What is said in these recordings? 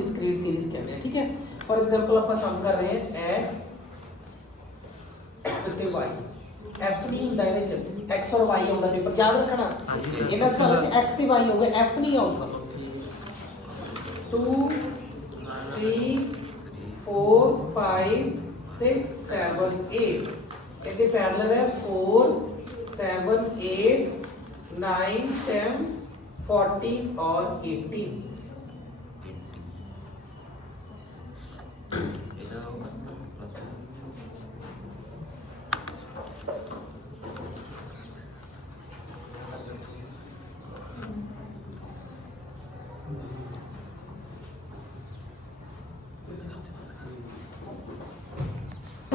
Discrete series कहते हैं, ठीक है। फॉर एग्जांपल ਆਪਾਂ ਸਮ ਕਰ ਰਹੇ ਹਾਂ x ਤੇ y, f ਨਹੀਂ ਹੁੰਦਾ ਇਹਦੇ ਚ, x ਔਰ y ਆਉਂਦਾ ਪੇਪਰ ਯਾਦ ਰੱਖਣਾ, ਇਹਨਾਂ ਸਵਾਲਾਂ ਚ x ਤੇ y ਹੋਊਗਾ, f ਨਹੀਂ ਆਊਗਾ। 2 3 4 5 6 7 8 ਇਹਦੇ ਪੈਰਲਲ ਹੈ 4 7 8 9 10 40 और 80।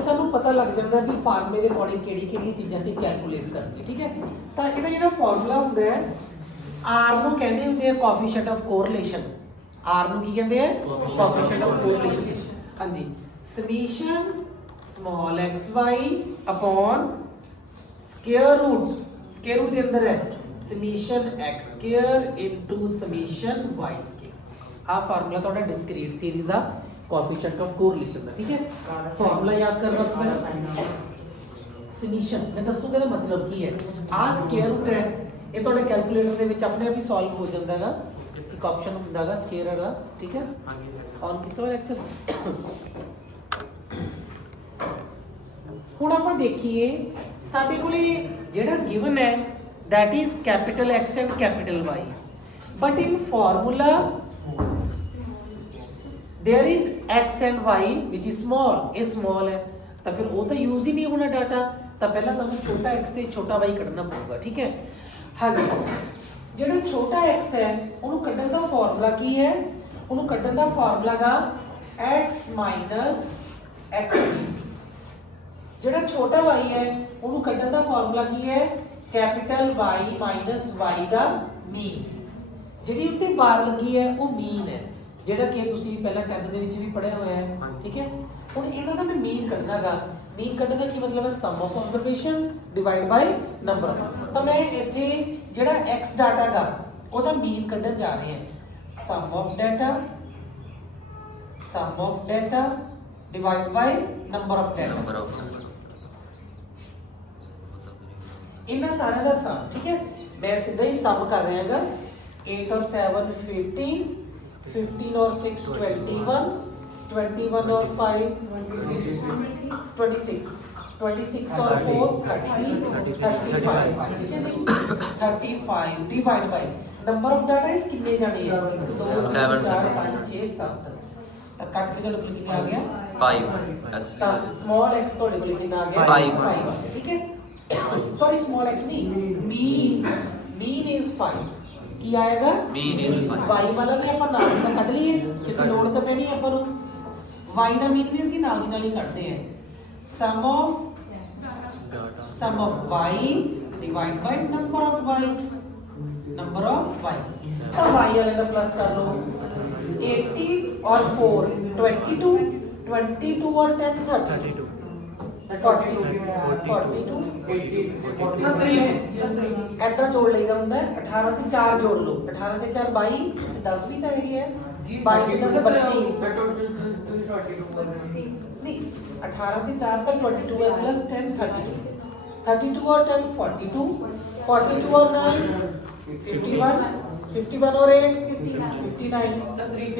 ਸਾਨੂੰ ਪਤਾ ਲੱਗ ਜਾਂਦਾ ਵੀ ਫਾਰਮੂਲੇ ਦੇ ਅਕੋਰਡਿੰਗ ਕਿਹੜੀ ਚੀਜ਼ਾਂ ਅਸੀਂ ਕੈਲਕੂਲੇਟ ਕਰਨੀ, ਠੀਕ ਹੈ। ਤਾਂ ਇਹਦਾ ਜਿਹੜਾ ਫਾਰਮੂਲਾ ਹੁੰਦਾ ਹੈ R ਨੂੰ ਕਹਿੰਦੇ ਹੁੰਦੇ ਆ ਕੋਐਫੀਸ਼ੀਐਂਟ ਆਫ ਕੋਰਿਲੇਸ਼ਨ। R ਨੂੰ ਕੀ ਕਹਿੰਦੇ ਆ? Coefficient of correlation. ਹਾਂਜੀ, summation small xy upon square root ਦੇ ਅੰਦਰ ਹੈ summation x square into summation y square. ਆ ਫਾਰਮੂਲਾ ਤੁਹਾਡਾ ਡਿਸਕ੍ਰੀਟ ਸੀਰੀਜ਼ ਦਾ ਕੋਐਫੀਸ਼ੀਐਂਟ ਆਫ ਕੋਰਿਲੇਸ਼ਨ ਦਾ, ਠੀਕ ਹੈ। ਫਾਰਮੂਲਾ ਯਾਦ ਕਰਨਾ ਪੈਂਦਾ। ਸਮੀਸ਼ਨ ਮੈਂ ਦੱਸੂਗਾ ਇਹਦਾ ਮਤਲਬ ਕੀ ਹੈ। ਆ ਸਕੁਅਰ ਰੂਟ ਹੈ, ਇਹ ਤੁਹਾਡੇ ਕੈਲਕੂਲੇਟਰ ਦੇ ਵਿੱਚ ਆਪਣੇ ਆਪ ਹੀ ਸੋਲਵ ਹੋ ਜਾਂਦਾ ਹੈਗਾ। ਇੱਕ ਆਪਸ਼ਨ ਹੁੰਦਾ ਹੈਗਾ ਸਕੁਅਰ ਵਾਲਾ, ਠੀਕ ਹੈ। ਔਨ ਕੀਤਾ ਹੋਇਆ ਲੈਕਚਰ। ਹੁਣ ਆਪਾਂ ਦੇਖੀਏ ਸਾਡੇ ਕੋਲੇ ਜਿਹੜਾ ਗਿਵਨ ਹੈ that is capital X and capital Y, but in formula there is X and Y which is small, ਇਹ small ਹੈ ਤਾਂ ਫਿਰ ਉਹ ਤਾਂ ਯੂਜ਼ ਹੀ ਨਹੀਂ ਹੋਣਾ ਡਾਟਾ, ਤਾਂ ਪਹਿਲਾਂ ਸਾਨੂੰ ਛੋਟਾ x ਤੇ ਛੋਟਾ y ਕੱਢਣਾ ਪਊਗਾ, ਠੀਕ ਹੈ। ਹਾਂਜੀ, ਜਿਹੜਾ ਛੋਟਾ x ਹੈ ਉਹਨੂੰ ਕੱਢਣ ਦਾ ਫਾਰਮੂਲਾ ਕੀ ਹੈ? ਉਹਨੂੰ ਕੱਢਣ ਦਾ ਫਾਰਮੂਲਾ ਗਾ x xb। ਜਿਹੜਾ ਛੋਟਾ y ਹੈ ਉਹਨੂੰ ਕੱਢਣ ਦਾ ਫਾਰਮੂਲਾ ਕੀ ਹੈ? ਕੈਪੀਟਲ Y y ਦਾ ਮੀਨ। ਜਿਹੜੀ ਉੱਤੇ ਬਾਰ ਲੱਗੀ ਹੈ ਉਹ ਮੀਨ ਹੈ, ਜਿਹੜਾ ਕਿ ਤੁਸੀਂ ਪਹਿਲਾਂ 10th ਦੇ ਵਿੱਚ ਵੀ ਪੜ੍ਹਿਆ ਹੋਇਆ ਹੈ, ਠੀਕ ਹੈ। ਹੁਣ ਇਹਨਾਂ ਦਾ ਮੈਂ ਮੀਨ ਕੱਢਣਾਗਾ। ਮੀਨ ਕੱਢਣ ਦਾ ਕੀ ਮਤਲਬ ਹੈ? Sum of observation divide by number. ਤਾਂ ਮੈਂ ਇੱਥੇ ਜਿਹੜਾ x ਡਾਟਾ ਗਾ ਉਹਦਾ ਮੀਨ ਕੱਢਣ ਜਾ ਰਹੇ ਹਾਂ। Sum of data divide by number of data, ਇਹਨਾਂ ਸਾਰਿਆਂ ਦਾ ਸਮ, ਠੀਕ ਹੈ। ਮੈਂ ਸਿੱਧਾ ਹੀ ਸਮ ਕਰ ਰਿਹਾ ਹੈਗਾ। 8 और 7 15, 15 और 6 21, 21 और 5 26, 26 और 4 30, 35, ठीक है जी। 35 divide by number of data इस कितने जाने हैं? 2 3 4 5 6 7। तो कट के लोग कितने आ गया? 5। तो स्मॉल x तो लोग कितने आ गया? 5, ठीक है। सॉरी स्मॉल x नहीं, मीन इज 5। ਕੀ ਆਏਗਾ? ਮੀਨ ਇਜ਼ 5। y ਵਾਲਾ ਵੀ ਆਪਾਂ ਨਾਲ ਨਾਲ ਕੱਢ ਲਈਏ ਕਿਉਂਕਿ ਲੋੜ ਤਾਂ ਪੈਣੀ ਆਪਾਂ ਨੂੰ। y ਦਾ ਮੀਨ ਵੀ ਅਸੀਂ ਨਾਲ ਦੀ ਨਾਲ ਹੀ ਕੱਢਦੇ ਹਾਂ। Sum of y divide by number of y, ਤਾਂ y ਵਾਲੇ ਦਾ ਪਲੱਸ ਕਰ ਲਓ। 80 और 4 22, 22 और 10 32, 42 ऐसा जोड़ लेगा ਹੁੰਦਾ है। 18 से 4 जोड़ लो, 18 से 4 22, 10 भी तो है ही है। 22 से 32 नहीं, 18 से 4 तक 22 है प्लस 10 32, 32 और 10 42, 42 और 9 51, 51 और 8 59,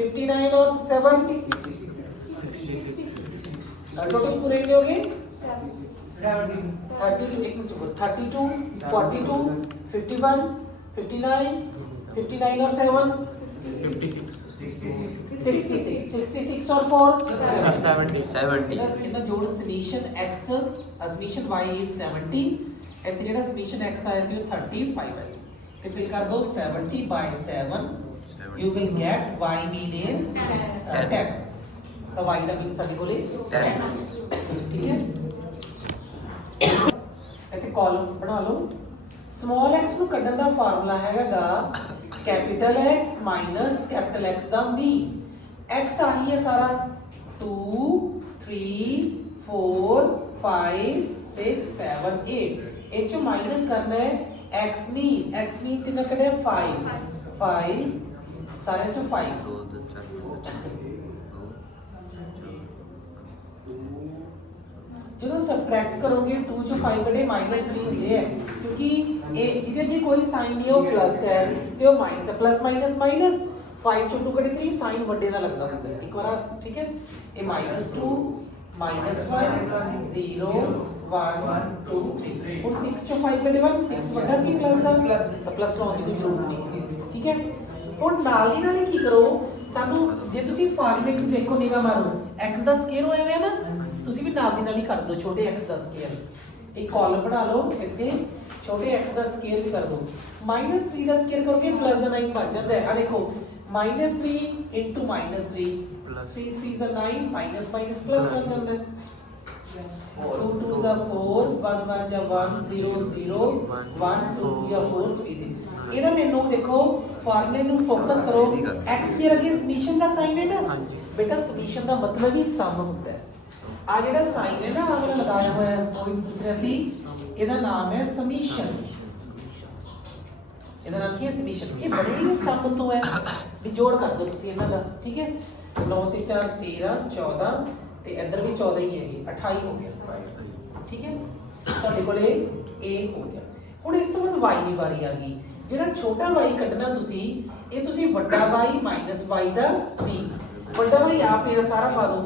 59 और 7 टोटल पूरे हो गए 32, 42, 51, 59, 59 और 7 66 और 4 70। इतना जोड़ summation x summation y is 70 and ਜਿਹੜਾ ਸਮੀਸ਼ਨ x ਆਇਆ ਸੀ ਉਹ 35 ਹੈ। ਤੇ ਫਿਲ ਕਰ ਦੋ 70 by 7 you will get y mean is 10। ਤਾਂ y ਦਾ ਮੀਨ ਸਾਡੇ ਕੋਲੇ 10, ਠੀਕ ਹੈ। ਇੱਥੇ ਕਾਲਮ ਬਣਾ ਲਓ। ਸਮਾਲ x ਨੂੰ ਕੱਢਣ ਦਾ ਫਾਰਮੂਲਾ ਹੈਗਾ capital X minus capital X ਦਾ ਮੀਨ। x ਆਹੀ ਹੈ ਸਾਰਾ 2 3 4 5 6 7 8। ਇਹ ਚੋਂ ਮਾਈਨਸ ਕਰਨਾ ਹੈ x ਮੀਨ ਤਿੰਨ ਕੱਢਿਆ 5 5 ਸਾਰੇ ਚੋਂ 5 करोगे 2 चो 5 बड़े -3 होंगे है क्योंकि ये जिदे भी कोई साइन नहीं हो प्लस है ते वो माइनस है प्लस माइनस माइनस 5 चो 2 बड़े 3 साइन बड़े दा लगदा होंदा है एक बार ठीक है ये -2 -1 0 1 2 3 और 6 चो 5 बड़े 1 6 बड़ा सी प्लस दा प्लस लाने की जरूरत नहीं ठीक है और नाल ही नाल की करो सानू जे तुसी फार्मूले च देखो निगाह मारो x ਦਾ ਸਕੁਅਰ ਹੋਇਆ ਹੈ ਨਾ ਤੁਸੀਂ ਵੀ ਨਾਲ ਦੀ ਨਾਲ ਹੀ ਕਰ ਦਿਓ ਛੋਟੇ x ਦਾ ਸਕੁਅਰ ਇੱਕ ਕਾਲਮ ਬਣਾ ਲਓ ਇੱਥੇ ਛੋਟੇ x ਦਾ ਸਕੁਅਰ ਵੀ ਕਰ ਦਿਓ -3 ਦਾ ਸਕੁਅਰ ਕਰੋਗੇ प्लस ਦਾ 9 ਬਣ ਜਾਂਦਾ ਹੈ ਆ ਦੇਖੋ -3 into -3 3 3 is 9 minus minus plus बन ਜਾਂਦਾ है 2 2 is 4 1 1 is 1 0 0 1 2 is 4 3 ਇਹਦਾ ਮੈਨੂੰ ਦੇਖੋ ਫਾਰਮੂਲੇ ਨੂੰ ਫੋਕਸ ਕਰੋ x ਸਕੁਅਰ ਅੱਗੇ ਸਮੀਸ਼ਨ ਦਾ ਸਾਈਨ ਹੈ ਨਾ बेटा समीशन का मतलब ही सम होता है आ जेड़ा साइन है ना आ वाला लगाया हुआ है कोई पूछ रहा सी ਇਹਦਾ ਨਾਮ ਹੈ ਸਮੀਸ਼ਨ ਇਹਦਾ ਨਾਮ ਕੀ ਹੈ ਸਮੀਸ਼ਨ ਇਹ ਬੜੇ ਹੀ ਸਮ ਤੋਂ ਹੈ ਵੀ ਜੋੜ ਕਰ ਦੋ ਤੁਸੀਂ ਇਹਨਾਂ ਦਾ ਠੀਕ ਹੈ 9 ਤੇ 4 13 14 ਤੇ ਇੱਧਰ ਵੀ 14 ਹੀ ਹੈਗੀ 28 ਹੋ ਗਿਆ ਠੀਕ ਹੈ ਤੁਹਾਡੇ ਕੋਲੇ a ਹੋ ਗਿਆ ਹੁਣ ਇਸ ਤੋਂ ਬਾਅਦ y ਦੀ ਵਾਰੀ ਆ ਗਈ ਜਿਹੜਾ ਛੋਟਾ y ਕੱਢਣਾ ਤੁਸੀਂ ਇਹ ਤੁਸੀਂ ਵੱਡਾ y ਮਾਈਨਸ y ਦਾ b बड़ा भाई आप ये सारा पा दो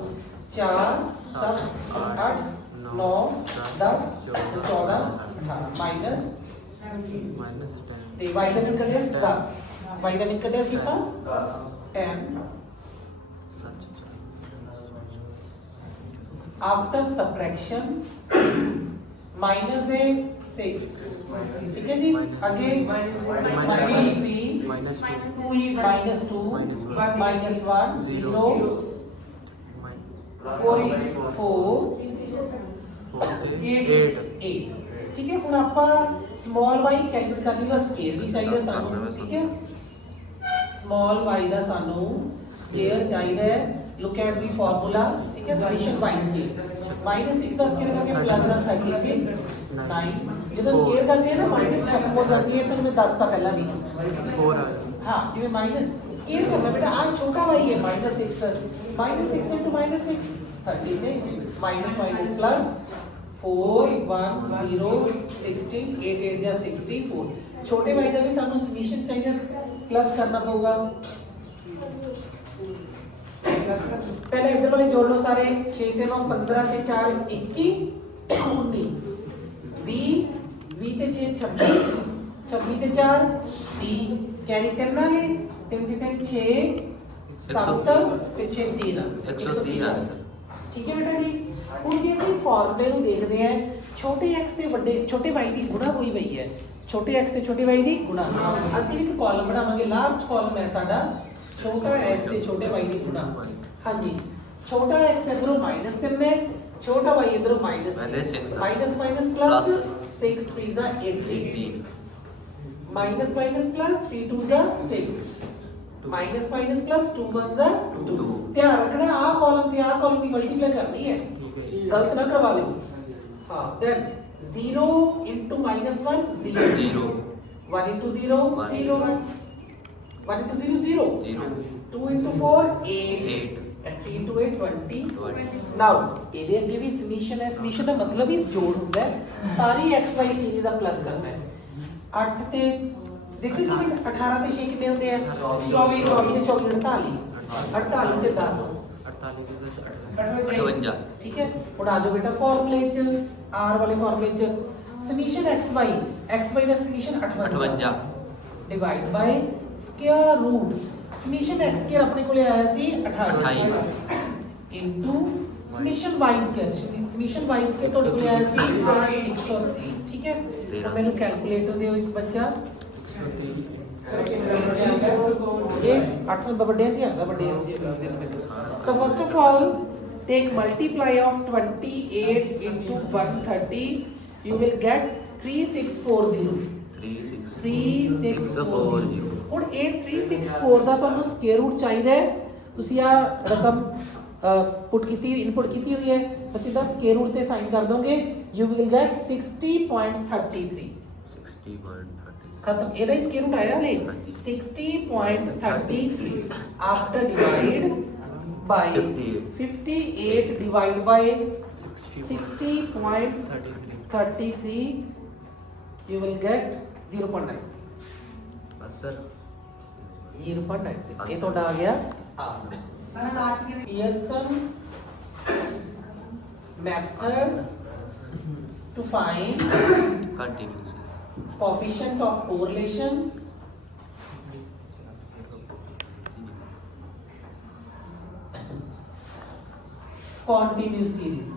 4 7 8 9 10 14 18 माइनस ते y का मिल कर 10 y का मिल कर कितना 10 आफ्टर सबट्रैक्शन माइनस दे 6 ठीक है जी आगे -3 -2 -1 0 4 8 ठीक है ਹੁਣ ਆਪਾਂ ਸਮਾਲ y ਕੈਲਕੂਲੇਟ ਕਰਨ ਲਈ ਸਕੁਅਰ ਵੀ ਚਾਹੀਦਾ ਸਾਨੂੰ ਠੀਕ ਹੈ ਸਮਾਲ y ਦਾ ਸਾਨੂੰ ਸਕੁਅਰ ਚਾਹੀਦਾ ਹੈ ਲੁੱਕ ਐਟ ਦੀ ਫਾਰਮੂਲਾ ਠੀਕ ਹੈ ਸੋਲੂਸ਼ਨ y ਸਕੁਅਰ -6 ਦਾ ਸਕੁਅਰ ਕਰਕੇ प्लस ਦਾ 36 9 ਜਦੋਂ ਸਕੁਅਰ ਕਰਦੇ हैं ना माइनस खत्म हो जाती है तो मैं 10 का पहला भी 4 हाँ जी माइनस स्केल करना बेटा आज छोटा y है -6 into -6 36 minus minus plus 4 1 0 16 8 8 जा 64 छोटे y ਦਾ ਵੀ ਸਾਨੂੰ ਸੋਲੂਸ਼ਨ ਚਾਹੀਦਾ प्लस करना पड़ेगा पहले इधर वाले जोड़ लो सारे 6 ਤੇ 9 15 ਤੇ 4 21 19 20 20 ਤੇ 6 26 26 ਤੇ 4 30 कैरी करना है 3 3 6 7 ਤੇ 6 13 130 ठीक है बेटा जी ਹੁਣ ਜੇ ਅਸੀਂ ਫਾਰਮੂਲੇ ਨੂੰ ਦੇਖਦੇ ਹਾਂ ਛੋਟੇ x ਤੇ ਵੱਡੇ ਛੋਟੇ y ਦੀ ਗੁਣਾ ਹੋਈ ਪਈ ਹੈ ਛੋਟੇ x ਤੇ ਛੋਟੇ y ਦੀ ਗੁਣਾ ਅਸੀਂ ਇੱਕ ਕਾਲਮ ਬਣਾਵਾਂਗੇ ਲਾਸਟ ਕਾਲਮ ਹੈ ਸਾਡਾ ਛੋਟਾ x ਤੇ ਛੋਟੇ y ਦੀ ਗੁਣਾ ਹਾਂਜੀ ਛੋਟਾ x ਇਧਰੋਂ -3 ਹੈ छोटा y इधर माइनस माइनस प्लस 6 3 जा 18 माइनस माइनस प्लस 3 2 जा 6 माइनस माइनस प्लस 2 1 जा 2 ध्यान रखना आ कॉलम की मल्टीप्लाई करनी है गलत ना करवा लो हां then 0 into -1 0 0 1 into 0 0 1 into 0 0 2 into 4 8 and 3 into 8 20 now ਇਹਦੇ ਅੱਗੇ ਵੀ ਸਮੀਸ਼ਨ ਹੈ ਸਮੀਸ਼ਨ ਦਾ ਮਤਲਬ ਹੀ ਜੋੜ ਹੁੰਦਾ ਹੈ ਸਾਰੀ x y ਸੀਰੀਜ਼ ਦਾ ਪਲੱਸ ਕਰਨਾ ਹੈ 8 ਤੇ ਦੇਖੋ ਕਿ 18 ਤੇ 6 ਕਿੰਨੇ ਹੁੰਦੇ ਆ 24 ਤੇ 24 48 48 ਤੇ 10 58 ਠੀਕ ਹੈ ਹੁਣ ਆ ਜਾਓ ਬੇਟਾ ਫਾਰਮੂਲੇ ਚ r ਵਾਲੇ ਫਾਰਮੂਲੇ ਚ ਸਮੀਸ਼ਨ x y ਦਾ summation 58 divide by square root summation x square ਆਪਣੇ ਕੋਲੇ ਆਇਆ ਸੀ 28 ਇਨਟੂ ਸਮੀਸ਼ਨ y ਸਕੁਅਰ ਤੁਹਾਡੇ ਕੋਲੇ ਆਇਆ ਸੀ 130 ਠੀਕ ਹੈ ਤਾਂ ਮੈਨੂੰ ਕੈਲਕੂਲੇਟਰ ਦਿਓ ਇੱਕ ਬੱਚਾ ਇਹ 8 ਵੱਡੇ ਜੀ ਆਂਦਾ ਵੱਡੇ ਜੀ ਤਾਂ first of all take multiply of 28 into 130 you will get 3640 3640 ਹੁਣ ਇਹ 364 ਦਾ ਤੁਹਾਨੂੰ ਸਕੁਅਰ ਰੂਟ ਚਾਹੀਦਾ ਹੈ ਤੁਸੀਂ ਆ ਰਕਮ ਪੁੱਟ ਕੀਤੀ ਇਨਪੁਟ ਕੀਤੀ ਹੋਈ ਹੈ ਬਸ ਇਹਦਾ ਸਕੁਅਰ ਰੂਟ ਤੇ ਸਾਈਨ ਕਰ ਦੋਗੇ you will get 60.33 खत्म ਇਹਦਾ ਸਕੁਅਰ ਰੂਟ ਆਇਆ ਹਲੇ 60.33 after divide by 58 divided by 60.33, you will get 0.96. बस सर 0.96 ये तो आ गया Pearson method to find continuous coefficient of correlation continuous series.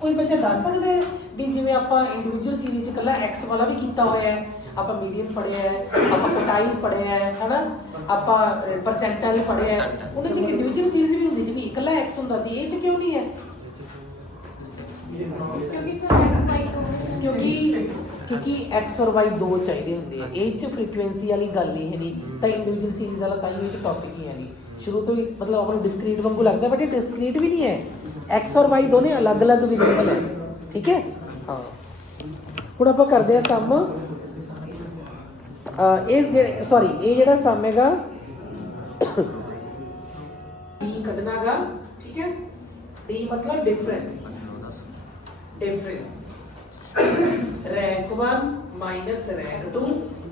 ਕੋਈ ਬੱਚਾ ਦੱਸ ਸਕਦਾ ਹੈ ਵੀ ਜਿਵੇਂ ਆਪਾਂ ਇੰਡੀਵਿਜੂਅਲ ਸੀਰੀਜ਼ ਚ ਕੱਲਾ x ਵਾਲਾ ਵੀ ਕੀਤਾ ਹੋਇਆ ਹੈ, ਆਪਾਂ ਮੀਡੀਅਨ ਪੜਿਆ ਹੈ, ਆਪਾਂ ਕੋਟਾਈਲ ਪੜਿਆ ਹੈ ਹਨਾ, ਆਪਾਂ ਪਰਸੈਂਟਾਈਲ ਪੜਿਆ ਹੈ, ਉਹਦੇ ਚ ਇੰਡੀਵਿਜੂਅਲ ਸੀਰੀਜ਼ ਵੀ ਹੁੰਦੀ ਸੀ ਵੀ ਇਕੱਲਾ x ਹੁੰਦਾ ਸੀ, ਇਹ ਚ ਕਿਉਂ ਨਹੀਂ ਹੈ? ਕਿਉਂਕਿ x ਔਰ y ਦੋ ਚਾਹੀਦੇ ਹੁੰਦੇ ਆ, ਇਹ ਚ ਫ੍ਰੀਕੁਐਂਸੀ ਵਾਲੀ ਗੱਲ ਹੀ ਹੈ ਨਹੀਂ, ਤਾਂ ਇੰਡੀਵਿਜੂਅਲ ਸੀਰੀਜ਼ ਵਾਲਾ ਤਾਂ ਹੀ ਇਹ ਚ ਟੌਪਿਕ ਹੀ ਹੈ ਨਹੀਂ ਸ਼ੁਰੂ ਤੋਂ ਹੀ, ਮਤਲਬ ਆਪਾਂ ਨੂੰ ਡਿਸਕ੍ਰੀਟ ਵਾਂਗੂ ਲੱਗਦਾ ਬਟ ਇਹ ਡਿਸਕ੍ਰੀਟ ਵੀ ਨਹੀਂ ਹੈ, x ਔਰ y ਦੋਨੇ ਅਲੱਗ-ਅਲੱਗ ਵੇਰੀਏਬਲ ਹੈ, ਠੀਕ ਹੈ। ਹਾਂ ਹੁਣ ਆਪਾਂ ਕਰਦੇ ਹਾਂ ਸਮ, ਇਹ ਜਿਹੜਾ ਸਮ ਹੈਗਾ d ਕੱਢਣਾਗਾ, ਠੀਕ ਹੈ, d ਮਤਲਬ ਡਿਫਰੈਂਸ ਰੈਂਕ 1 ਮਾਈਨਸ ਰੈਂਕ 2,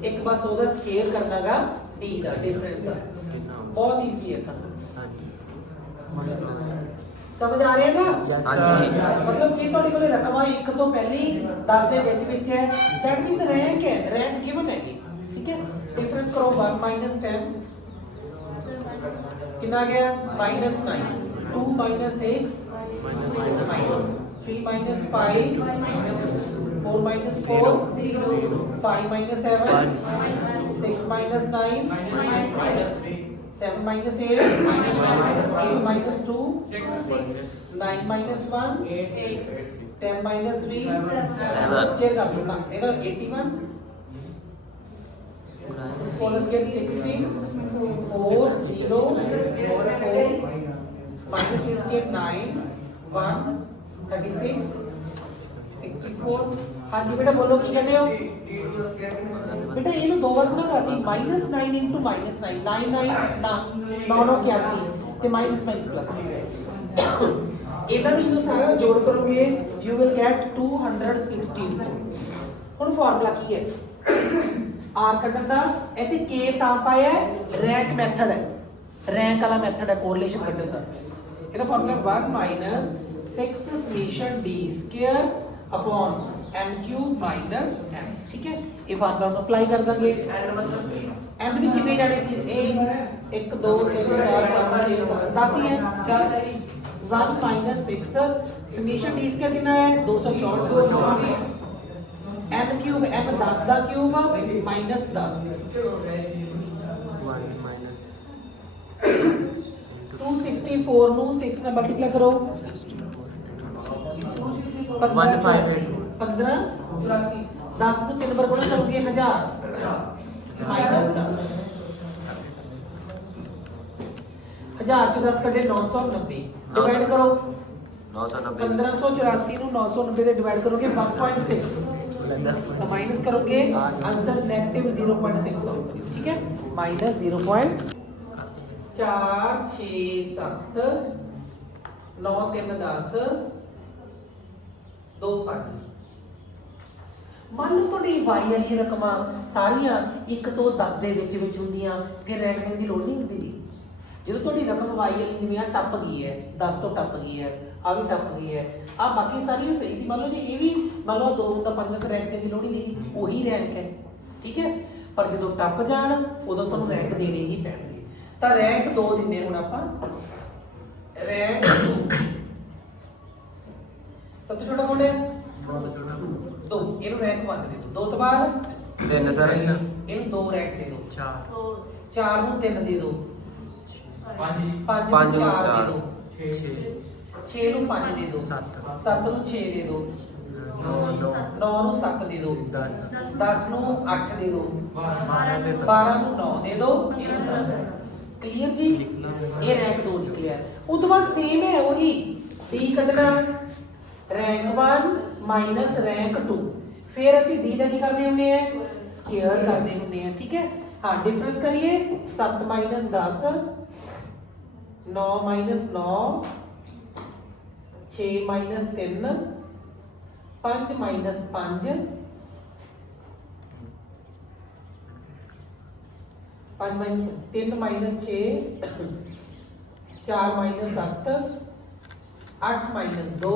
ਇੱਕ ਬਸ ਉਹਦਾ ਸਕੇਲ ਕਰਨਾਗਾ d ਦਾ ਡਿਫਰੈਂਸ ਦਾ, ਬਹੁਤ ਈਜ਼ੀ ਹੈ, ਸਮਝ ਆ ਰਿਹਾ ਨਾ? मतलब ਜੇ ਤੁਹਾਡੇ ਕੋਲੇ ਰਕਮਾਂ 1 ਤੋਂ ਪਹਿਲੇ 10 ਦੇ ਵਿੱਚ ਹੈ, that means ਰੈਂਕ ਹੈ, ਰੈਂਕ ਗਿਵਨ ਹੈਗੀ, ਠੀਕ ਹੈ। ਡਿਫਰੈਂਸ ਕਰੋ 1 minus 10 ਕਿੰਨਾ ਗਿਆ -9, 2 minus 6 3 minus 5 4 minus 4 5 minus 7 6 minus 9 7 minus 8 8 minus 2 9 minus 1 10 minus 3 scale कर लो ना, इधर 81 स्केल 16 4 0 4 minus स्केल 9 1 36 64। हाँ जी बेटा बोलो की कहते हो बेटा, ये दो बार गुणा कराती -9 into -9 9 9 ना 9 9 81 ਤੇ ਮਾਈਨਸ ਪਲੱਸ ਇਹਨਾਂ ਦੇ ਜਦੋਂ ਸਾਰਾ ਜੋੜ ਕਰੋਗੇ ਯੂ ਵਿਲ ਗੈਟ 264। ਹੁਣ ਫਾਰਮੂਲਾ ਕੀ ਹੈ r ਕੱਢਣ ਦਾ, ਇੱਥੇ k ਤਾਂ ਪਾਇਆ ਰੈਂਕ ਮੈਥਡ ਹੈ, ਰੈਂਕ ਵਾਲਾ ਮੈਥਡ ਹੈ ਕੋਰਿਲੇਸ਼ਨ ਕੱਢਣ ਦਾ। ਇਹਦਾ formula 1 6 summation d square upon m cube minus n, ਠੀਕ ਹੈ। ਇਹ ਫਾਰਮੂਲਾ ਨੂੰ ਅਪਲਾਈ ਕਰ ਦਾਂਗੇ। n ਵੀ ਕਿੰਨੇ ਜਾਣੇ ਸੀ? ਇਹ 1 2 3 4 5 6 7 10 ਹੀ ਹੈ। 1 minus 6 summation d square कितना है 264 n cube n 10 ਦਾ cube minus 10 264 ਨੂੰ 6 ਨਾਲ ਮਲਟੀਪलाई ਕਰੋ 15 10 ਨੂੰ 3 ਬਾਰ ਗੁਣਾ ਕਰੋਗੇ 1000 minus 10 1000 ਚ 10 ਕੱਢੇ 990 डिवाइड करो 1584 ਨੂੰ 990 ਦੇ ਡਿਵਾਈਡ ਕਰੋਗੇ 1.6 तो माइनस करोगे आंसर नेगेटिव 0.6 ठीक है माइनस 0.4 6 7 9 3 10 2 5। ਮੰਨ ਲਓ ਤੁਹਾਡੀ y ਵਾਲੀ ਰਕਮਾਂ ਸਾਰੀਆਂ 1 ਤੋਂ 10 ਦੇ ਵਿੱਚ ਹੁੰਦੀਆਂ, ਫਿਰ ਰੈਂਕ ਦੇਣ ਦੀ ਲੋੜ ਨਹੀਂ ਹੁੰਦੀ ਜੀ। ਜਦੋਂ ਤੁਹਾਡੀ ਰਕਮ y ਵਾਲੀ ਜਿਵੇਂ ਆ ਟੱਪ ਗਈ ਹੈ 10 ਤੋਂ ਟੱਪ ਗਈ ਹੈ, ਆ ਵੀ ਟੱਪ ਗਈ ਹੈ, ਆ ਬਾਕੀ ਸਾਰੀਆਂ ਸਹੀ ਸੀ। ਮੰਨ ਲਓ ਜੇ ਇਹ ਵੀ ਮੰਨ ਲਓ 2 ਹੁੰਦਾ 5 ਦਾ ਰੈਂਕ ਦੇਣ ਦੀ ਲੋੜ ਹੀ ਨਹੀਂ, ਉਹੀ ਰੈਂਕ ਹੈ ਠੀਕ ਹੈ। ਪਰ ਜਦੋਂ ਟੱਪ ਜਾਣ ਉਦੋਂ ਤੁਹਾਨੂੰ ਰੈਂਕ ਦੇਣੇ ਹੀ ਪੈਣਗੇ। ਤਾਂ ਰੈਂਕ 2 ਦਿੰਨੇ ਹੁਣ ਆਪਾਂ ਰੈਂਕ 2 ਸਭ ਤੋਂ ਛੋਟਾ ਕੌਣ ਹੈ 2, ਇਹਨੂੰ ਰੈਂਕ 1 ਦੇ ਦਿਓ। 2 ਤੋਂ ਬਾਅਦ 3 ਸਰ ਇਹਨੂੰ 2 ਰੈਂਕ ਦੇ ਦਿਓ। 4 ਨੂੰ 3 ਦੇ ਦਿਓ। 5 ਨੂੰ 4 ਦੇ ਦਿਓ। 6 ਨੂੰ 5 ਦੇ ਦਿਓ। 7 ਨੂੰ 6 ਦੇ ਦਿਓ। 9 ਨੂੰ 7 ਦੇ ਦਿਓ। 10 ਨੂੰ 8 ਦੇ ਦਿਓ। 12 ਨੂੰ 9 ਦੇ ਦਿਓ। ਕਲੀਅਰ ਜੀ, ਇਹ ਰੈਂਕ 2 ਨਿਕਲਿਆ। ਉਸ ਤੋਂ ਬਾਅਦ ਸੇਮ ਹੈ ਉਹੀ d ਕੱਢਣਾ ਰੈਂਕ 1 ਮਾਈਨਸ ਰੈਂਕ 2। ਫਿਰ ਅਸੀਂ d ਦਾ ਕੀ ਕਰਦੇ ਹੁੰਦੇ ਆ ਸਕੁਅਰ ਕਰਦੇ ਹੁੰਦੇ ਆ ਠੀਕ ਹੈ। हाँ डिफरेंस करिए 7 minus 10 9 minus 9 6 minus 3 5 minus 5 5 minus 3 minus 6 4 minus 7 8 minus 2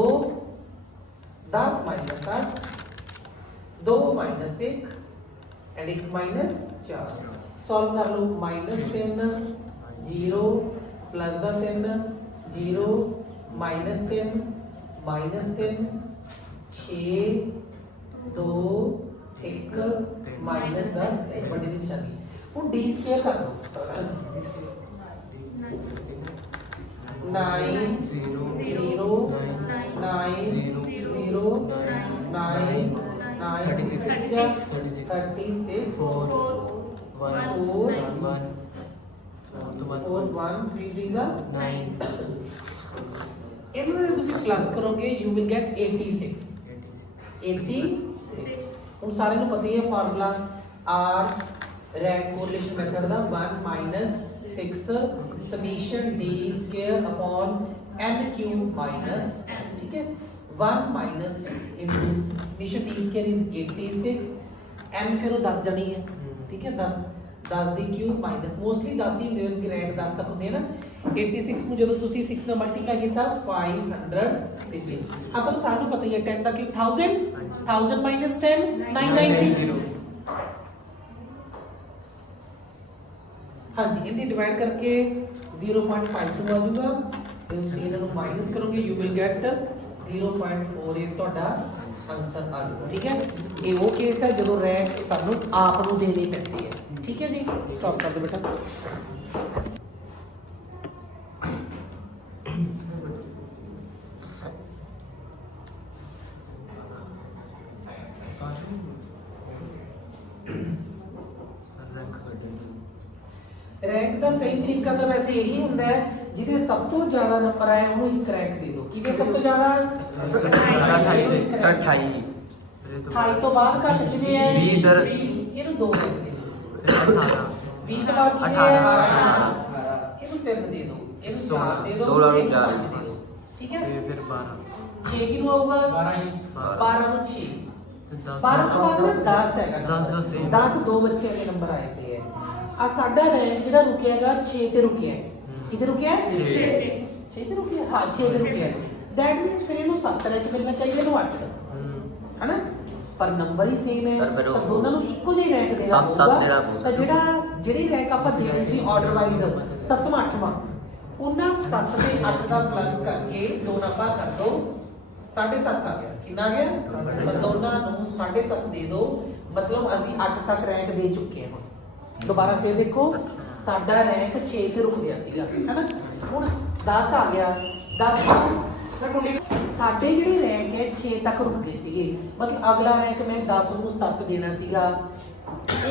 10 minus 8 2 minus 1 and 1 minus 4 solve कर लो -3 0 प्लस का 3 0 -3 -3 6 2 1 माइनस का बड़ी की निशानी हूँ डी स्क्वायर कर लो 9 0 0 9 0 9 9 36 4 1 3 3 जा 9 इन्होंने तुसी प्लस करोगे यू विल गेट 86 ਹੁਣ ਸਾਰੇ ਨੂੰ ਪਤਾ ਹੀ ਹੈ formula R rank correlation method ਦਾ 1 - 6 summation d square upon n cube minus ਠੀਕ ਹੈ 1 - 6 into summation d square is 86 n ਫਿਰ ਉਹ 10 ਜਣੀ ਹੈ ਠੀਕ ਹੈ 10 ਦੀ ਕਿਊਬ ਮਾਈਨਸ ਮੋਸਟਲੀ 10 ਹੀ ਹੁੰਦੇ ਕਿ ਰੈਂਕ 10 ਤੱਕ ਹੁੰਦੇ ਨਾ 86 ਨੂੰ ਜਦੋਂ ਤੁਸੀਂ 6 ਨਾਲ ਮਲਟੀਪਲਾਈ ਕੀਤਾ 560 ਆਪਾਂ ਨੂੰ ਸਾਰਿਆਂ ਨੂੰ ਪਤਾ ਹੀ ਹੈ 10 ਦਾ ਕਿਊਬ 1000 1000 minus 10 990 हाँ जी इन्हें डिवाइड करके 0.52 आ जाऊगा तो ਤੁਸੀਂ ਇਹਨਾਂ ਨੂੰ ਮਾਈਨਸ ਕਰੋਗੇ ਯੂ ਵਿਲ ਗੈਟ 0.48 ਤੁਹਾਡਾ ਆਨਸਰ ਆ ਜਾਊਗਾ ਠੀਕ ਹੈ ਇਹ ਉਹ ਕੇਸ ਹੈ ਜਦੋਂ ਰੈਂਕ ਸਾਨੂੰ ਆਪ ਨੂੰ ਦੇਣੀ ਪੈਂਦੀ ਹੈ ਠੀਕ ਹੈ ਜੀ ਸਟਾਪ ਕਰ ਦਿਓ ਬੇਟਾ रैंक का सही तरीका तो वैसे यही होता है जिदे सब तो ज्यादा नंबर आए ਉਹਨੂੰ ਇੱਕ ਰੈਂਕ ਦੇ ਦਿਓ ਕਿਹਦੇ ਸਭ ਤੋਂ ਜ਼ਿਆਦਾ 28 ਤੋਂ ਬਾਅਦ ਘੱਟ ਕਿਹਦੇ ਹੈ 20 ਸਰ ਇਹਨੂੰ 2 ਦੇ ਦਿਓ 18 20 ਤੋਂ ਬਾਅਦ ਕਿਹਦੇ ਹੈ ਇਹਨੂੰ 3 ਦੇ ਦਿਓ ਇਹਨੂੰ 4 ਦੇ ਦਿਓ 16 ਨੂੰ 4 ਦੇ ਦਿਓ ਠੀਕ ਹੈ ਫਿਰ 12 6 ਕਿਨੂੰ ਆਊਗਾ 12 ਨੂੰ 6 12 ਤੋਂ ਬਾਅਦ 10 ਹੈਗਾ 10 ਦੋ ਬੱਚਿਆਂ ਦੇ ਨੰਬਰ ਆਏ ਪਏ ਹੈ ਆ ਸਾਡਾ ਰੈਂਕ ਜਿਹੜਾ ਰੁਕਿਆ ਹੈਗਾ 6 ਤੇ ਰੁਕਿਆ ਹੈ ਕਿਤੇ ਰੁਕਿਆ 6 ਤੇ ਰੁਕਿਆ ਹਾਂ 6 ਤੇ ਰੁਕਿਆ ਦੈਟ ਮੀਨਸ ਫਿਰ ਇਹਨੂੰ 7 ਰੈਂਕ ਮਿਲਣਾ ਚਾਹੀਦਾ ਇਹਨੂੰ 8 ਹੈਨਾ ਪਰ ਨੰਬਰ ਹੀ ਸੇਮ ਹੈ ਤਾਂ ਦੋਨਾਂ ਨੂੰ ਇੱਕੋ ਜਿਹੀ ਰੈਂਕ ਦੇਣਾ ਹੋਊਗਾ ਤਾਂ ਜਿਹੜੀ ਰੈਂਕ ਆਪਾਂ ਦੇਣੀ ਸੀ ਆਰਡਰ ਵਾਈਜ਼ 7ਵਾਂ 8ਵਾਂ ਉਹਨਾਂ 7 ਤੇ 8 ਦਾ ਪਲੱਸ ਕਰਕੇ 2 ਨਾਲ ਭਾਗ ਕਰ ਦੋ 7.5 ਆ ਗਿਆ ਕਿੰਨਾ ਆ ਗਿਆ ਤਾਂ ਦੋਨਾਂ ਨੂੰ 7.5 ਦੇ ਦਿਓ ਮਤਲਬ ਅਸੀਂ 8 ਤੱਕ ਰੈਂਕ ਦੇ ਚੁੱਕੇ ਹਾਂ दोबारा फिर देखो साडा रैंक 6 ਤੇ ਰੁਕ ਗਿਆ ਸੀਗਾ ਹੈਨਾ ਹੁਣ 10 ਆ ਗਿਆ 10 ਸਾਡੇ ਜਿਹੜੀ ਰੈਂਕ ਹੈ 6 ਤੱਕ ਰੁਕ ਗਏ ਸੀਗੇ ਮਤਲਬ ਅਗਲਾ ਰੈਂਕ ਮੈਂ 10 ਨੂੰ 7 ਦੇਣਾ ਸੀਗਾ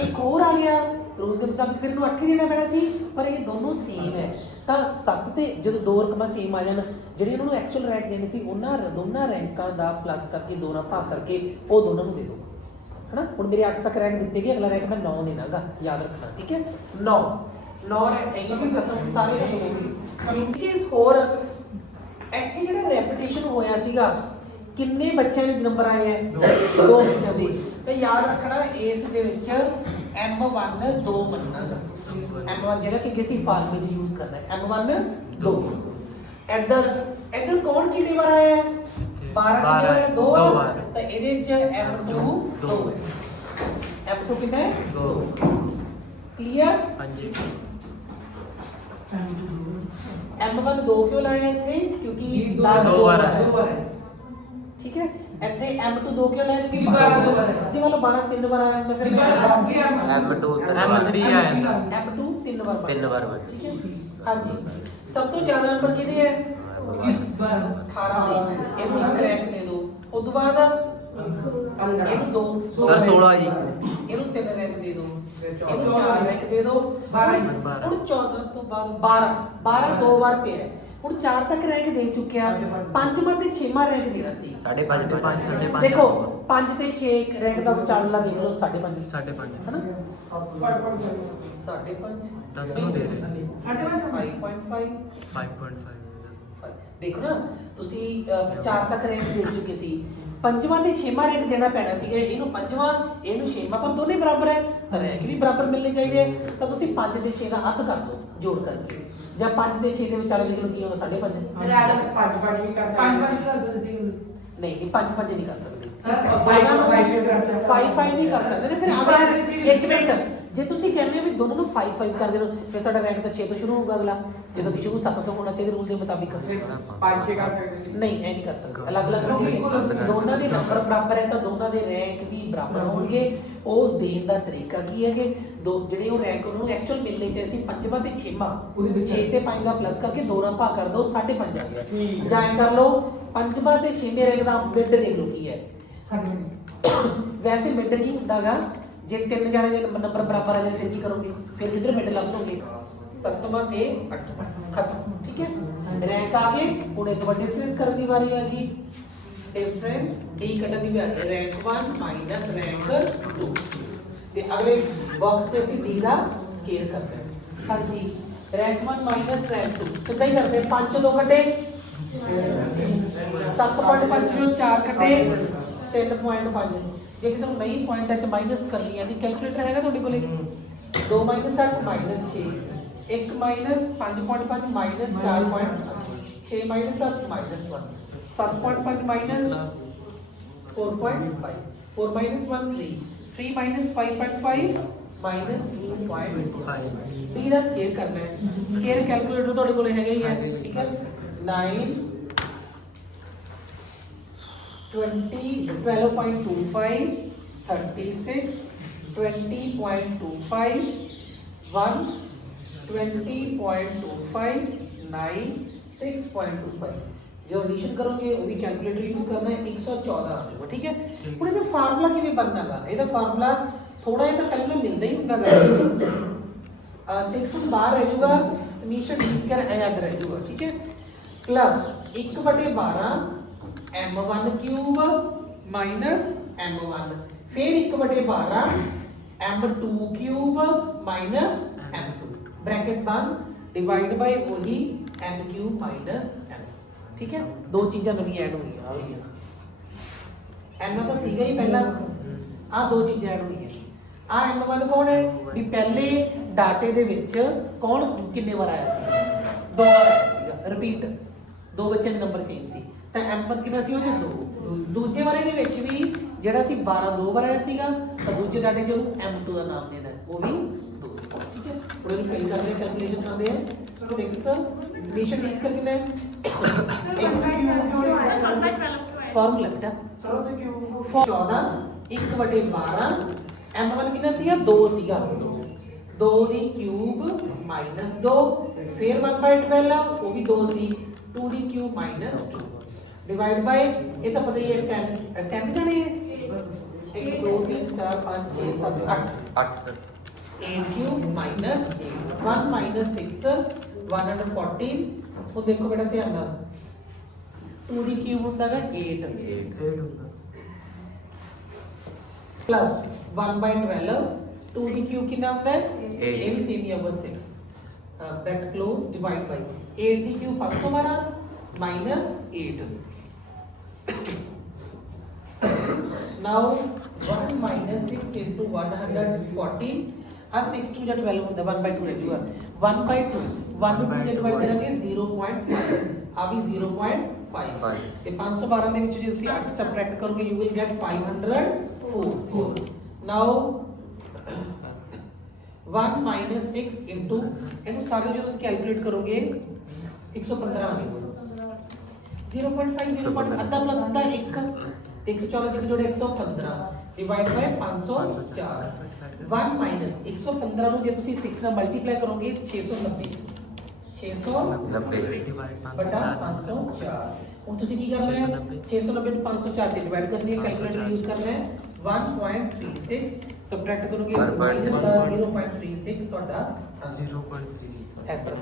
ਇੱਕ ਹੋਰ ਆ ਗਿਆ ਰੂਲ ਦੇ ਮੁਤਾਬਿਕ ਫਿਰ ਇਹਨੂੰ 8 ਦੇਣਾ ਪੈਣਾ ਸੀ ਪਰ ਇਹ ਦੋਨੋਂ ਸੇਮ ਹੈ ਤਾਂ 7 ਤੇ ਜਦੋਂ ਦੋ ਰਕਮਾਂ ਸੇਮ ਆ ਜਾਣ ਜਿਹੜੀ ਉਹਨਾਂ ਨੂੰ ਐਕਚੁਅਲ ਰੈਂਕ ਦੇਣੀ ਸੀ ਉਹਨਾਂ ਦੋਨਾਂ ਰੈਂਕਾਂ ਦਾ ਪਲੱਸ ਕਰਕੇ 2 ਨਾਲ ਭਾਗ ਕਰਕੇ ਉਹ ਦੋਨਾਂ ਨੂੰ ਦੇ ਦਿਓ है ना ਹੁਣ ਮੇਰੇ 8 ਤੱਕ ਰੈਂਕ ਦਿੱਤੇ ਗਏ ਅਗਲਾ ਰੈਂਕ ਮੈਂ 9 ਦੇਣਾਗਾ ਯਾਦ ਰੱਖਣਾ ਠੀਕ ਹੈ 9 ਰੈਂਕ ਵੀ ਖਤਮ ਸਾਰੇ ਹੋ ਗਏ ਚੀਜ਼ ਹੋਰ ਇੱਥੇ ਜਿਹੜਾ ਰੈਪੀਟੀਸ਼ਨ ਹੋਇਆ ਸੀਗਾ ਕਿੰਨੇ ਬੱਚਿਆਂ ਦੇ ਨੰਬਰ ਆਏ ਹੈ 2 ਬੱਚਿਆਂ ਦੇ ਤੇ ਯਾਦ ਰੱਖਣਾ ਇਸ ਦੇ ਵਿੱਚ m1 2 ਮੰਨਣਾ m1 ਜਿਹੜਾ ਕਿ ਕਿਸੇ ਫਾਰਮੂਲੇ 'ਚ ਯੂਜ਼ ਕਰਨਾ ਹੈ m1 2 ਇੱਧਰ ਕੌਣ ਕਿੰਨੇ ਵਾਰ ਆਇਆ ਹੈ 12 2 तो ਇਹਦੇ ਚ m2 2 ਹੈ m2 ਕਿੰਨਾ ਹੈ 2 ਕਲੀਅਰ ਹਾਂਜੀ m1 2 ਕਿਉਂ ਲਾਇਆ ਇੱਥੇ ਕਿਉਂਕਿ 10 2 ਵਾਰ ਹੈ ਠੀਕ ਹੈ ਇੱਥੇ m2 2 ਕਿਉਂ ਲਾਇਆ ਕਿਉਂਕਿ 12 ਜੇ ਮੰਨ ਲਓ 12 3 ਵਾਰ ਆਇਆ ਤਾਂ ਫਿਰ m2 m3 ਆ ਜਾਂਦਾ m2 3 ਵਾਰ ਠੀਕ ਹੈ ਹਾਂਜੀ ਸਭ ਤੋਂ ਜ਼ਿਆਦਾ ਨੰਬਰ ਕਿਹਦੇ ਹੈ 18 ਦੇ ਇਹਨੂੰ ਇੱਕ ਰੈਂਕ ਦੇ ਦਿਓ ਉਸ ਤੋਂ ਬਾਅਦ ਇਹਨੂੰ 2 ਸਰ 16 ਜੀ ਇਹਨੂੰ 3 ਰੈਂਕ ਦੇ ਦਿਓ ਇਹਨੂੰ 4 ਰੈਂਕ ਦੇ ਦਿਓ ਹੁਣ 14 ਤੋਂ ਬਾਅਦ 12 2 ਵਾਰ ਪਿਆ ਹੁਣ 4 ਤੱਕ ਰੈਂਕ ਦੇ ਚੁੱਕਿਆ, ਪੰਜਵਾਂ ਤੇ ਛੇਵਾਂ ਰੈਂਕ ਦੇਣਾ ਸੀ। 5.5 ਦੇਖੋ 5 ਤੇ 6 ਰੈਂਕ ਦਾ ਵਿਚਾਲਲਾ ਦੇਖ ਲਓ 5.5 5.5 ਹੈਨਾ 5.5 10 ਨੂੰ ਦੇ ਰਹੇ 5.5 5.5 ਦੇਖੋ ਨਾ ਤੁਸੀਂ 4 ਤੱਕ ਰੈਂਕ ਦੇ ਚੁੱਕੇ ਸੀ, ਪੰਜਵਾਂ ਤੇ ਛੇਵਾਂ ਰੈਂਕ ਦੇਣਾ ਪੈਣਾ ਸੀਗਾ। ਇਹਨੂੰ ਪੰਜਵਾਂ ਇਹਨੂੰ ਛੇਵਾਂ, ਪਰ ਦੋਨੇ ਬਰਾਬਰ ਹੈ ਤਾਂ ਰੈਂਕ ਵੀ ਬਰਾਬਰ ਮਿਲਣੇ ਚਾਹੀਦੇ, ਤਾਂ ਤੁਸੀਂ 5 ਤੇ 6 ਦਾ ਅੱਧ ਕਰ ਦਿਓ ਜੋੜ ਕਰਕੇ, ਜਾਂ 5 ਤੇ 6 ਦੇ ਵਿਚਾਲੇ ਦੇਖ ਲਓ ਕੀ ਹੋਣਾ 5.5 ਨਹੀਂ 5 ਨਹੀਂ ਕਰ ਸਕਦੇ, 5 ਨਹੀਂ ਕਰ ਸਕਦੇ ਫਿਰ ਅਗਲਾ ਇੱਕ ਮਿੰਟ ਜੇ ਤੁਸੀਂ ਕਹਿੰਦੇ ਹੋ ਵੀ ਦੋਨੋਂ ਨੂੰ 5 ਕਰ ਦੇਣਾ ਫਿਰ ਸਾਡਾ ਰੈਂਕ ਤਾਂ 6 ਤੋਂ ਸ਼ੁਰੂ ਹੋਊਗਾ, ਅਗਲਾ ਜਦੋਂ ਕਿ ਸ਼ੁਰੂ 7 ਤੋਂ ਹੋਣਾ ਚਾਹੀਦਾ ਰੂਲ ਦੇ ਮੁਤਾਬਿਕ। 5-6 ਕਰ ਸਕਦੇ ਨਹੀਂ ਐ ਨਹੀਂ ਕਰ ਸਕਦੇ, ਅਲੱਗ-ਅਲੱਗ ਦੋਨਾਂ ਦੇ ਨੰਬਰ ਬਰਾਬਰ ਹੈ ਤਾਂ ਦੋਨਾਂ ਦੇ ਰੈਂਕ ਵੀ ਬਰਾਬਰ ਹੋਣਗੇ। ਉਹ ਦੇਣ ਦਾ ਤਰੀਕਾ ਕੀ ਹੈ ਕਿ ਦੋ ਜਿਹੜੇ ਉਹ ਰੈਂਕ ਉਹਨੂੰ ਐਕਚੁਅਲ ਮਿਲਣੇ ਚਾਹੀਦੇ ਸੀ ਪੰਜਵਾਂ ਤੇ ਛੇਵਾਂ, 6 ਤੇ 5 ਦਾ ਪਲੱਸ ਕਰਕੇ 2 ਨਾਲ ਭਾਗ ਕਰ ਦੋ 5.5 ਆ ਗਿਆ। ਜਾਂ ਐਂ ਕਰ ਲਓ ਪੰਜਵਾਂ ਤੇ ਛੇਵੇਂ ਰੈਂਕ ਦਾ ਮਿਡ ਦੇਖ ਲਓ ਕੀ ਹੈ। ਵੈਸੇ ਮਿਡ ਕੀ ਹੁੰਦਾਗਾ, ਜੇ ਤਿੰਨ ਜਾਣੇ ਦੇ ਨੰਬਰ ਬਰਾਬਰ ਆ ਜਾਣ ਫਿਰ ਕੀ ਕਰੋਗੇ, ਫਿਰ ਕਿੱਧਰ ਮਿਡ ਲੱਭ ਲਓਗੇ, 7ਵਾਂ ਤੇ 8ਵਾਂ ਖਤਮ। ਠੀਕ ਹੈ ਰੈਂਕ ਆ ਗਏ, ਹੁਣ ਇਹ ਤੋਂ ਡਿਫਰੈਂਸ ਕਰਨ ਦੀ ਵਾਰੀ ਆ ਗਈ। डिफरेंस डी कटन दी वाली रैंक 1 माइनस रैंक 2 ਤੇ ਅਗਲੇ ਬਾਕਸ ਤੇ ਅਸੀਂ d ਦਾ ਸਕੇਅਰ ਕਰਦੇ ਹਾਂ। ਹਾਂਜੀ ਰੈਂਕ 1 ਮਾਈਨਸ ਰੈਂਕ 2 ਸਿੱਧਾ ਹੀ ਕਰਦੇ 5 2 ਕੱਟੇ 7.5 ਜੋ 4 ਕੱਟੇ 3.5। ਜੇ ਕਿਸੇ ਨੂੰ ਨਹੀਂ ਪੁਆਇੰਟ ਐਚ ਮਾਈਨਸ ਕਰਨੀ ਹੈ ਦੀ ਕੈਲਕੂਲੇਟਰ ਹੈਗਾ ਤੁਹਾਡੇ ਕੋਲੇ 2 8 6 1 5.5 minus 4.5 6 7 1 7.5 minus 4.5 4 minus 1 3 minus 5.5 minus 2.5 d ਦਾ ਸਕੇਅਰ ਕਰਨਾ ਹੈ। ਸਕੇਅਰ ਕੈਲਕੂਲੇਟਰ ਤੁਹਾਡੇ ਕੋਲ ਹੈਗਾ ਹੀ ਹੈ ਠੀਕ ਹੈ 9 20 12.25 36 20.25 1 20.25 9 6.25 जो एडिशन करोगे वो भी कैलकुलेटर यूज करना है 114 आएगा। ठीक है ਹੁਣ ਇਹਦਾ ਫਾਰਮੂਲਾ ਕਿਵੇਂ ਬਣਨਾਗਾ, ਇਹਦਾ ਫਾਰਮੂਲਾ ਥੋੜਾ ਜਿਹਾ ਤਾਂ ਪਹਿਲਾਂ ਮਿਲਦਾ ਹੀ ਹੁੰਦਾਗਾ 6 ਤੋਂ ਬਾਹਰ ਰਹਿ ਜਾਊਗਾ ਸਮੀਸ਼ਨ d ਸਕੁਅਰ ਐਡ ਰਹਿ ਜਾਊਗਾ। ਠੀਕ ਹੈ plus 1/12 m1 cube minus m1 ਫਿਰ 1/12 m2 cube minus m2 bracket ਬੰਦ ਡਿਵਾਈਡ ਬਾਈ ਉਹੀ m ਕਿਊਬ ਮਾਈਨਸ m। ठीक है दो चीज़ें नवी ऐड हुई है एम तो सीगा ही पहला आ दो चीज़ें ऐड हुई है आ m1 कौन है भी पहले डाटे दे विच कौन किन्ने बार आया सी 2 बार आया सीगा रिपीट 2 बच्चों के नंबर सेम सी तो m1 कितना सी वो 2 दूजे वाले दे विच भी जेड़ा सी 12 2 बार आया सीगा तो दूजे डाटे च m2 का नाम देना वो भी 2। ठीक है थोड़ा जिहा फिल करते हैं कैलकुलेशन करते हैं 6 समीशन डी स्क्वायर कितना है फार्मूला बेटा 14 1/12 m1 कितना ਸੀਗਾ 2 ਸੀਗਾ 2 ਦੀ ਕਿਊਬ ਮਾਈਨਸ 2 ਫਿਰ 1/12 ਉਹ ਵੀ 2 ਸੀ 2 ਦੀ ਕਿਊਬ ਮਾਈਨਸ 2 ਡਿਵਾਈਡ ਬਾਈ ਇਹ ਤਾਂ ਪਤਾ ਹੀ ਹੈ 10 ਜਣੇ 1 2 3 4 5 6 7 8 8 8 क्यूब माइनस 1 माइनस 6 114। ਉਹ ਦੇਖੋ ਬੇਟਾ ਧਿਆਨ ਨਾਲ 2 ਦੀ ਕਿਊਬ ਹੁੰਦਾ ਹੈ 8 ਪਲੱਸ 1/12 2 ਦੀ ਕਿਊਬ ਕਿੰਨਾ ਹੁੰਦਾ ਹੈ ਇਹ ਵੀ ਸੇਮ ਹੀ ਹੋਗਾ 6 ਬ੍ਰੈਕਟ ਕਲੋਜ਼ ਡਿਵਾਈਡ ਬਾਈ 8 ਦੀ cube 512 minus 8 now 1 minus 6 into 114 आ 6 2 जा 12 ਹੁੰਦਾ 1/2 ਰਹਿ ਜੂਗਾ 1/2 1 ਨੂੰ 2 ਡਿਵਾਈਡ ਕਰਾਂਗੇ 0.5 ਆ ਵੀ 0.5 ਤੇ 512 ਦੇ ਵਿੱਚ ਜੇ ਤੁਸੀਂ 8 ਸਬਟ੍ਰੈਕਟ ਕਰੋਗੇ you will get 504 now 1 minus 6 into ਇਹਨੂੰ ਸਾਰੇ ਜੋ ਤੁਸੀਂ ਕੈਲਕੂਲੇਟ ਕਰੋਗੇ 115 ਆ ਜਾਊਗਾ 0.5 0. ਅੱਧਾ ਪਲੱਸ ਅੱਧਾ 1 114 जोड़े 115 डिवाइड बाय 504 1 माइनस 115 ਨੂੰ ਜੇ ਤੁਸੀਂ 6 ਨਾਲ ਮਲਟੀਪਲਾਈ ਕਰੋਗੇ 690 ਬਟਾ 504 ਹੁਣ ਤੁਸੀਂ ਕੀ ਕਰਨਾ ਹੈ 690 ਨੂੰ 504 ਤੇ ਡਿਵਾਈਡ ਕਰਨੀ ਹੈ ਕੈਲਕੂਲੇਟਰ ਯੂਜ਼ ਕਰਨਾ ਹੈ 1.36 ਸਬਟ੍ਰੈਕਟ ਕਰੋਗੇ -0.36 ਤੁਹਾਡਾ 0.3 ਇਸ ਤਰ੍ਹਾਂ